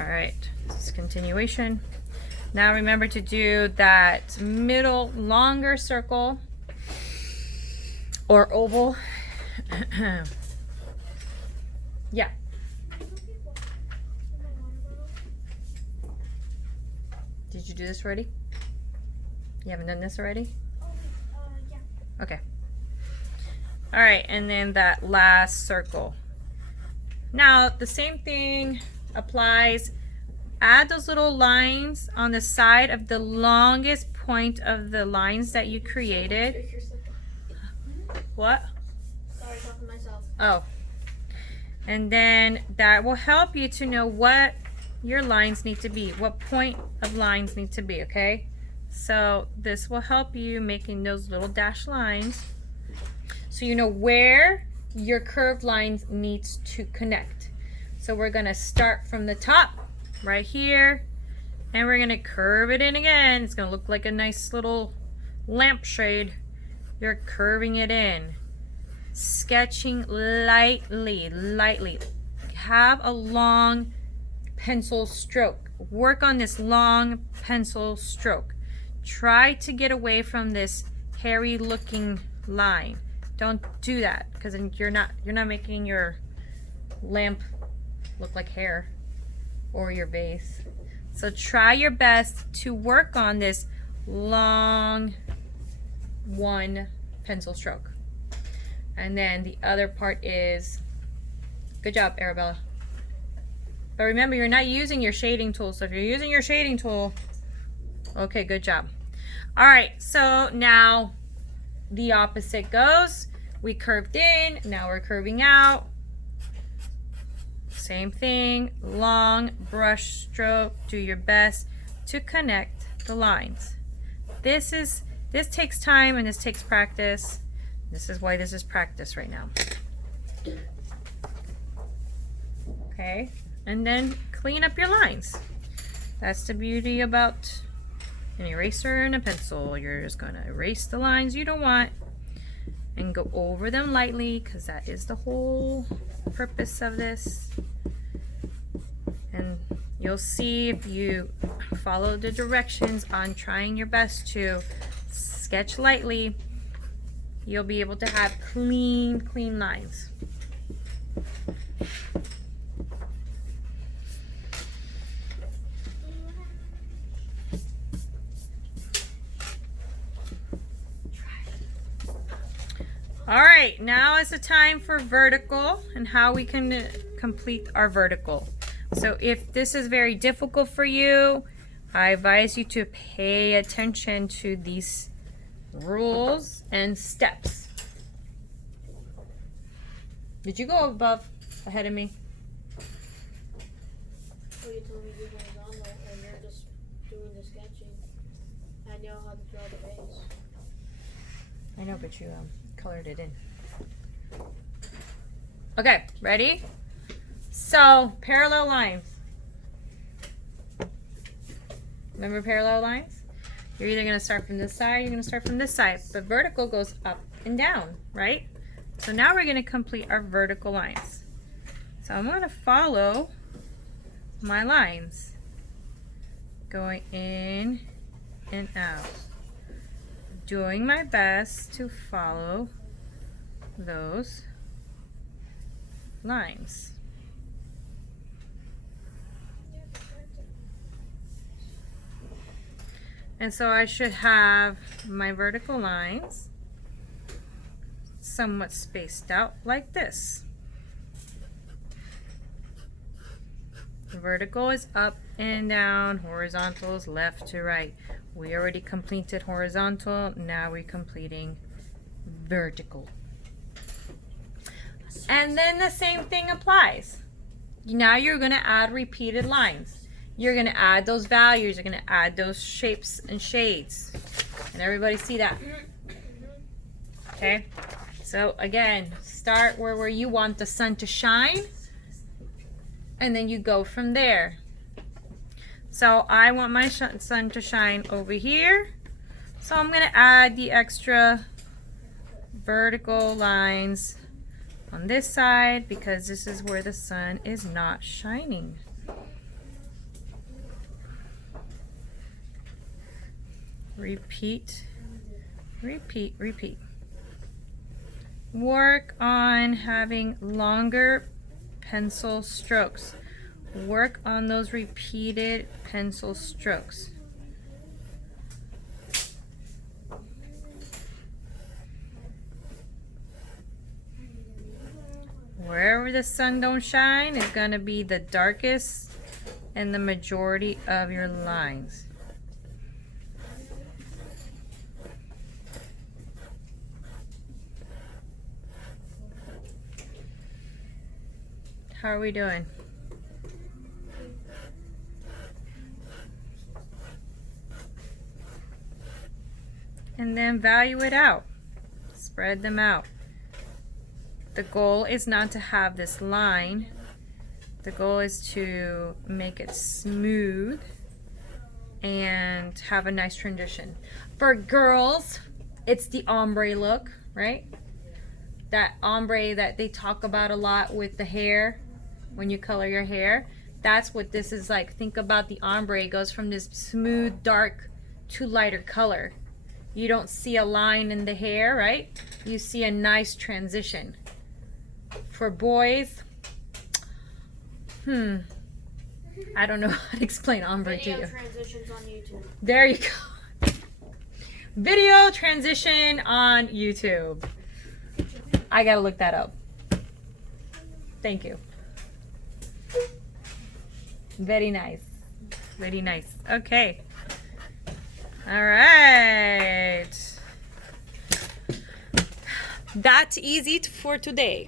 All right, this is continuation. Now remember to do that middle longer circle or oval. Yeah. Did you do this already? You haven't done this already? Yeah. Okay. All right, and then that last circle. Now the same thing applies. Add those little lines on the side of the longest point of the lines that you created. What? Sorry, talking to myself. Oh. And then that will help you to know what your lines need to be, what point of lines need to be, okay? So this will help you making those little dashed lines so you know where your curved lines needs to connect. So we're gonna start from the top right here and we're gonna curve it in again. It's gonna look like a nice little lampshade. You're curving it in, sketching lightly. Have a long pencil stroke. Work on this long pencil stroke. Try to get away from this hairy looking line. Don't do that because then you're not making your lamp look like hair or your base. So try your best to work on this long one pencil stroke. And then the other part is, good job, Arabella. But remember, you're not using your shading tool. So if you're using your shading tool, okay, good job. All right, so now the opposite goes. We curved in, now we're curving out. Same thing, long brush stroke. Do your best to connect the lines. This takes time and this takes practice. This is why this is practice right now. Okay, and then clean up your lines. That's the beauty about an eraser and a pencil. You're just gonna erase the lines you don't want and go over them lightly because that is the whole purpose of this. And you'll see if you follow the directions on trying your best to sketch lightly, you'll be able to have clean lines. All right, now is the time for vertical and how we can complete our vertical. So if this is very difficult for you, I advise you to pay attention to these rules and steps. Did you go ahead of me? Well, you told me to do horizontal and you're just doing the sketching. I know how to draw the base. I know, but you colored it in. Okay, ready? So, parallel lines. Remember parallel lines? You're either going to start from this side, you're going to start from this side. But vertical goes up and down, right? So now we're going to complete our vertical lines. So I'm going to follow my lines. Going in and out. Doing my best to follow those lines. And so I should have my vertical lines somewhat spaced out like this. Vertical is up and down, horizontal is left to right. We already completed horizontal, now we're completing vertical. And then the same thing applies. Now you're going to add repeated lines. You're going to add those values, you're going to add those shapes and shades. And everybody see that? Okay? So again, start where you want the sun to shine. And then you go from there. So I want my sun to shine over here. So I'm going to add the extra vertical lines on this side because this is where the sun is not shining. repeat, repeat, repeat. Work on having longer pencil strokes. Work on those repeated pencil strokes. Wherever the sun don't shine is going to be the darkest and the majority of your lines. How are we doing? And then value it out. Spread them out. The goal is not to have this line. The goal is to make it smooth and have a nice transition. For girls, it's the ombre look, right? That ombre that they talk about a lot with the hair, when you color your hair. That's what this is like. Think about the ombre. It goes from this smooth, dark to lighter color. You don't see a line in the hair, right? You see a nice transition. For boys, I don't know how to explain ombre to you. Transitions on YouTube. There you go. Video transition on YouTube. I gotta look that up. Thank you. Very nice. Very nice. Okay. All right. That's easy for today.